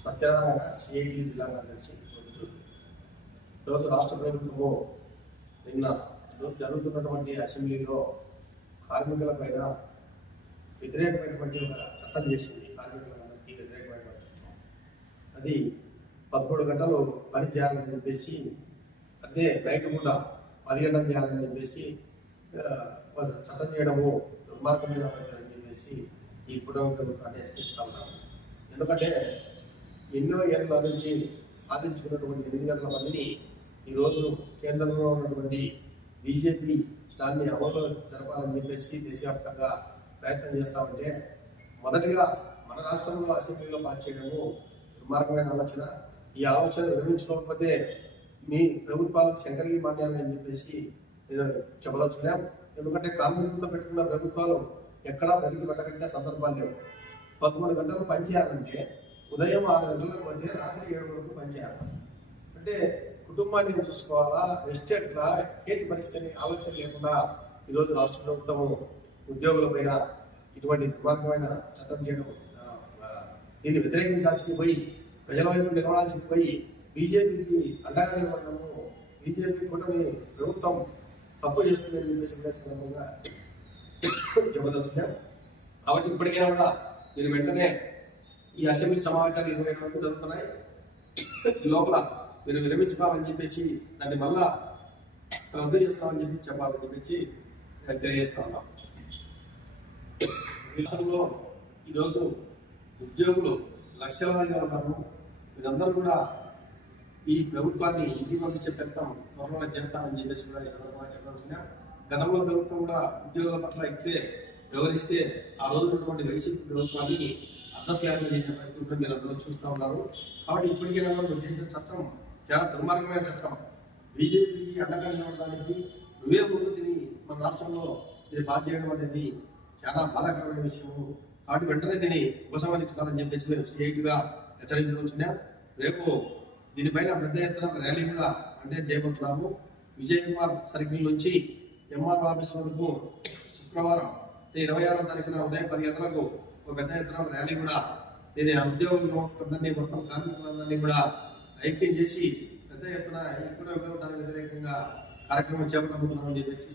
Satyanarayana CIT జిల్లా కార్యదర్శి పొద్దుటూరు ఈరోజు రాష్ట్ర ప్రభుత్వము నిన్న జరుగుతున్నటువంటి అసెంబ్లీలో కార్మికుల పైన వ్యతిరేకమైనటువంటి ఒక చట్టం చేసింది. కార్మికులందరికీ వ్యతిరేకమైనటువంటి చట్టం. అది పదమూడు గంటలు పని చేయాలని చెప్పేసి అదే నైట్ కూడా పది గంటలు చేయాలని చెప్పేసి చట్టం చేయడము దుర్మార్గమైన ఆలోచన అని చెప్పేసి ఈ కుటుంబ ప్రభుత్వాన్ని హెచ్చరిస్తా ఉన్నాము ఎందుకంటే ఎన్నో ఏళ్ళ నుంచి సాధించుకున్నటువంటి ఎనిమిది మందిని ఈరోజు కేంద్రంలో ఉన్నటువంటి బీజేపీ దాన్ని అమలు జరపాలని చెప్పేసి దేశవ్యాప్తంగా ప్రయత్నం చేస్తామంటే మొదటిగా మన రాష్ట్రంలో అసెంబ్లీలో పాస్ చేయడము దుర్మార్గమైన ఆలోచన. ఈ ఆలోచన విరమించుకోకపోతే మీ ప్రభుత్వాలు శంకరీ మాన్యాలు అని చెప్పేసి నేను చెప్పదలుచుకున్నాం ఎందుకంటే కార్మికులతో పెట్టుకున్న ప్రభుత్వాలు ఎక్కడా బయటికి పెట్టకంటే సందర్భాలు లేవు. పదమూడు గంటలు పనిచేయాలంటే ఉదయం ఆరు గంటలకు మధ్య రాత్రి ఏడు వరకు పనిచేయాలి. అంటే కుటుంబాన్ని చూసుకోవాలా? రెస్ట్ ఎట్లా ఏంటి పరిస్థితి? ఆలోచన లేకుండా ఈరోజు రాష్ట్ర ప్రభుత్వము ఉద్యోగుల పైన ఇటువంటి దుర్మార్గమైన చట్టం చేయడం దీన్ని వ్యతిరేకించాల్సింది పోయి ప్రజల వైపు నిలబడాల్సింది పోయి బీజేపీకి అండగా నిలబడము బీజేపీ కూటమి ప్రభుత్వం తప్పు చేస్తుందని చెప్పేసి ఉండే సందర్భంగా కాబట్టి ఇప్పటికైనా కూడా మీరు వెంటనే ఈ అసెంబ్లీ సమావేశాలు ఇరవై ఐదు వరకు జరుగుతున్నాయి. లోపల మీరు విరమించుకోవాలని చెప్పేసి దాన్ని మళ్ళా రద్దు చేస్తామని చెప్పి చెప్పాలని చెప్పేసి తెలియజేస్తా ఉన్నాం. రాష్ట్రంలో ఈరోజు ఉద్యోగులు లక్షలాదిగా ఉన్నారు. మీరందరూ కూడా ఈ ప్రభుత్వాన్ని ఇంటి పంపించే ప్రయత్నం త్వరలో చేస్తామని చెప్పేసి కూడా ఈ సందర్భంగా గతంలో ప్రభుత్వం కూడా ఉద్యోగుల పట్ల ఇస్తే వివరిస్తే ఆ రోజు ఉన్నటువంటి వైసీపీ ప్రభుత్వాన్ని అర్థశాలను చేసిన ప్రయత్నం కూడా మీరు అందరూ చూస్తూ ఉన్నారు. కాబట్టి ఇప్పటికైనా కూడా చేసిన చట్టం చాలా దుర్మార్గమైన చట్టం. బీజేపీకి అండగా నిలవడానికి నువ్వే ముందు తిని మన రాష్ట్రంలో ఇది పాస్ చేయడం అనేది చాలా బాధాకరమైన విషయము. కాబట్టి వెంటనే దీన్ని ఉపసంహరించుకోవాలని చెప్పేసి మేము సిఐటిగా హెచ్చరించదలుచున్నాం రేపు దీనిపైన పెద్ద ఎత్తున ఒక ర్యాలీ కూడా అంటే చేయబోతున్నాము. విజయ్ కుమార్ సర్కిల్ నుంచి ఎంఆర్ ఆఫీస్ వరకు శుక్రవారం ఇరవై ఆరో తారీఖున ఉదయం పది గంటలకు పెద్ద ఎత్తున ఒక ర్యాలీ కూడా నేను ఉద్యోగులు మొత్తం కార్మికులందరినీ కూడా ఐక్యం చేసి పెద్ద ఎత్తున ఈ కూడా దానికి వ్యతిరేకంగా కార్యక్రమం చేపట్టబోతున్నామని చెప్పేసి ఈ